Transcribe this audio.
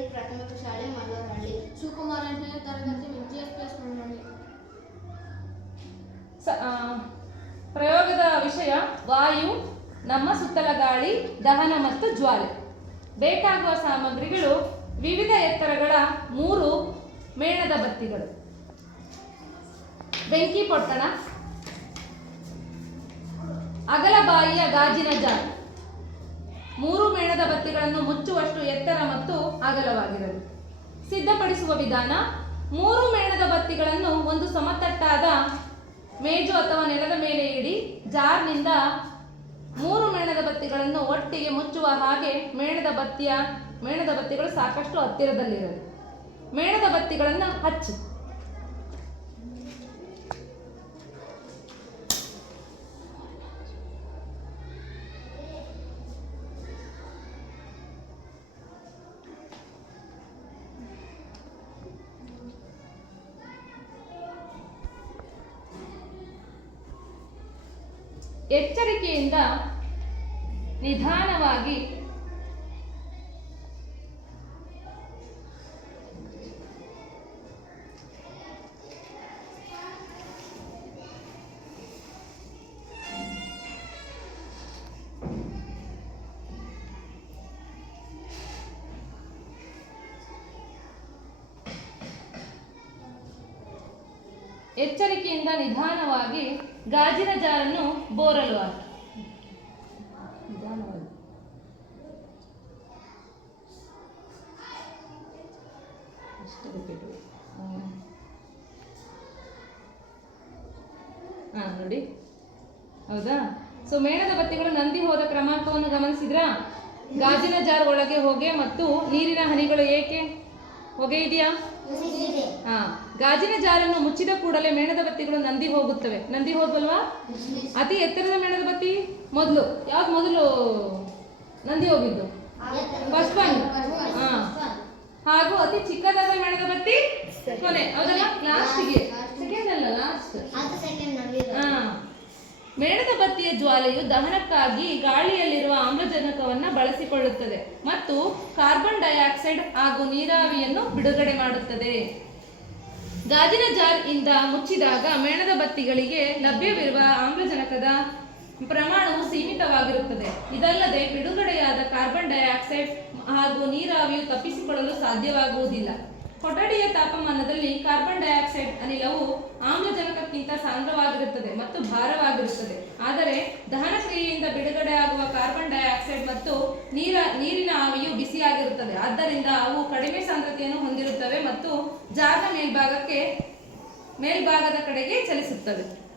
ಹಿರಿಯ ಪ್ರಾಥಮಿಕ ಶಾಲೆ ಮಲ್ಲೂರಹಳ್ಳಿ ಶಿವಕುಮಾರ್ ಎಂಟನೇ ತರಗತಿ ವಿದ್ಯಾಭ್ಯಾಸ ಮಂಡಳಿ. ಪ್ರಯೋಗದ ವಿಷಯ ವಾಯು, ನಮ್ಮ ಸುತ್ತಲ ಗಾಳಿ, ದಹನ ಮತ್ತು ಜ್ವಾಲೆ. ಬೇಕಾಗುವ ಸಾಮಗ್ರಿಗಳು ವಿವಿಧ ಎತ್ತರಗಳ ಮೂರು ಮೇಣದ ಬತ್ತಿಗಳು. ಬೆಂಕಿ ಪೊಟ್ಟಣ ಅಗಲ ಬಾಯಿಯ ಗಾಜಿನ ಜಾರ್ ಮೂರು ಮೇಣದ ಬತ್ತಿಗಳನ್ನು ಮುಚ್ಚುವಷ್ಟು ಎತ್ತರ ಮತ್ತು ಅಗಲವಾಗಿರಲಿ. ಸಿದ್ಧಪಡಿಸುವ ವಿಧಾನ, ಮೂರು ಮೇಣದ ಬತ್ತಿಗಳನ್ನು ಒಂದು ಸಮತಟ್ಟಾದ ಮೇಜು ಅಥವಾ ನೆಲದ ಮೇಲೆ ಇಡಿ, ಜಾರ್ನಿಂದ ಮೂರು ಮೇಣದ ಬತ್ತಿಗಳನ್ನು ಒಟ್ಟಿಗೆ ಮುಚ್ಚುವ ಹಾಗೆ ಮೇಣದ ಬತ್ತಿಯ, ಮೇಣದ ಬತ್ತಿಗಳು ಸಾಕಷ್ಟು ಹತ್ತಿರದಲ್ಲಿರಲಿ. ಮೇಣದ ಬತ್ತಿಗಳನ್ನು ಹಚ್ಚಿ. ಎಚ್ಚರಿಕೆಯಿಂದ ನಿಧಾನವಾಗಿ ಎಚ್ಚರಿಕೆಯಿಂದ ನಿಧಾನವಾಗಿ ಗಾಜಿನ ಜಾರನ್ನು ಬೋರಲು ಹಾಕಿ. ಹಾ, ನೋಡಿ. ಹೌದಾ? ಸೊ ಮೇಣದ ಬತ್ತಿಗಳು ನಂದಿ ಹೋದ ಕ್ರಮಾಂಕವನ್ನು ಗಮನಿಸಿದ್ರಾ? ಗಾಜಿನ ಜಾರ್ ಒಳಗೆ ಹೋಗೆ ಮತ್ತು ನೀರಿನ ಹನಿಗಳು ಏಕೆ? ಹೊಗೆ ಇದೆಯಾ ಹಾ. ಗಾಜಿನ ಜಾರನ್ನು ಮುಚ್ಚಿದ ಕೂಡಲೇ ಮೇಣದ ಬತ್ತಿಗಳು ನಂದಿ ಹೋಗುತ್ತವೆ. ನಂದಿ ಹೋದ್ವಲ್ವಾ? ಅತಿ ಎತ್ತರದ ಮೇಣದ ಬತ್ತಿ? ಮೊದಲು. ಯಾವ್ದು ಮೊದಲು ನಂದಿ ಹೋಗಿದ್ದು? ಫಸ್ಟ್ ಒನ್ ಹಾ. ಹಾಗೂ ಅತಿ ಚಿಕ್ಕದಾದ ಮೇಣದ ಬತ್ತಿ? ಕೊನೆ. ಹೌದಲ್ಲ? ಲಾಸ್ಟ್ಗೆ. ಸೆಕೆಂಡ್ ಅಲ್ಲ ಲಾಸ್ಟ್. ಮೇಣದ ಬತ್ತಿಯ ಜ್ವಾಲೆಯು ದಹನಕ್ಕಾಗಿ ಆಮ್ಲಜನಕವನ್ನ ಬಳಸಿಕೊಳ್ಳುತ್ತದೆ ಮತ್ತು ಕಾರ್ಬನ್ ಡೈಆಕ್ಸೈಡ್ ಹಾಗೂ ನೀರಾವಿಯನ್ನು ಬಿಡುಗಡೆ ಮಾಡುತ್ತದೆ. ಗಾಜಿನ ಜಾರ್ ಇಂದ ಮುಚ್ಚಿದಾಗ ಮೇಣದ ಬತ್ತಿಗಳಿಗೆ ಲಭ್ಯವಿರುವ ಆಮ್ಲಜನಕದ ಪ್ರಮಾಣವು ಸೀಮಿತವಾಗಿರುತ್ತದೆ. ಇದಲ್ಲದೆ ಬಿಡುಗಡೆಯಾದ ಕಾರ್ಬನ್ ಡೈಆಕ್ಸೈಡ್ ಹಾಗೂ ನೀರಾವಿಯು ತಪ್ಪಿಸಿಕೊಳ್ಳಲು ಸಾಧ್ಯವಾಗುವುದಿಲ್ಲ. ಕೊಠಡಿಯ ತಾಪಮಾನದಲ್ಲಿ ಕಾರ್ಬನ್ ಡೈಆಕ್ಸೈಡ್ ಅನಿಲವು ಆಮ್ಲಜನಕಕ್ಕಿಂತ ಸಾಂದ್ರವಾಗಿರುತ್ತದೆ ಮತ್ತು ಭಾರವಾಗಿರುತ್ತದೆ. ಆದರೆ ದಹನ ಕ್ರಿಯೆಯಿಂದ ಬಿಡುಗಡೆಯಾಗುವ ಕಾರ್ಬನ್ ಡೈಆಕ್ಸೈಡ್ ಮತ್ತು ನೀರ, ನೀರಿನ ಆವಿಯು ಬಿಸಿಯಾಗಿರುತ್ತದೆ. ಆದ್ದರಿಂದ ಅವು ಕಡಿಮೆ ಸಾಂದ್ರತೆಯನ್ನು ಹೊಂದಿರುತ್ತವೆ ಮತ್ತು ಜಾರ್ನ ಮೇಲ್ಭಾಗಕ್ಕೆ ಮೇಲ್ಭಾಗದ ಕಡೆಗೆ ಚಲಿಸುತ್ತವೆ.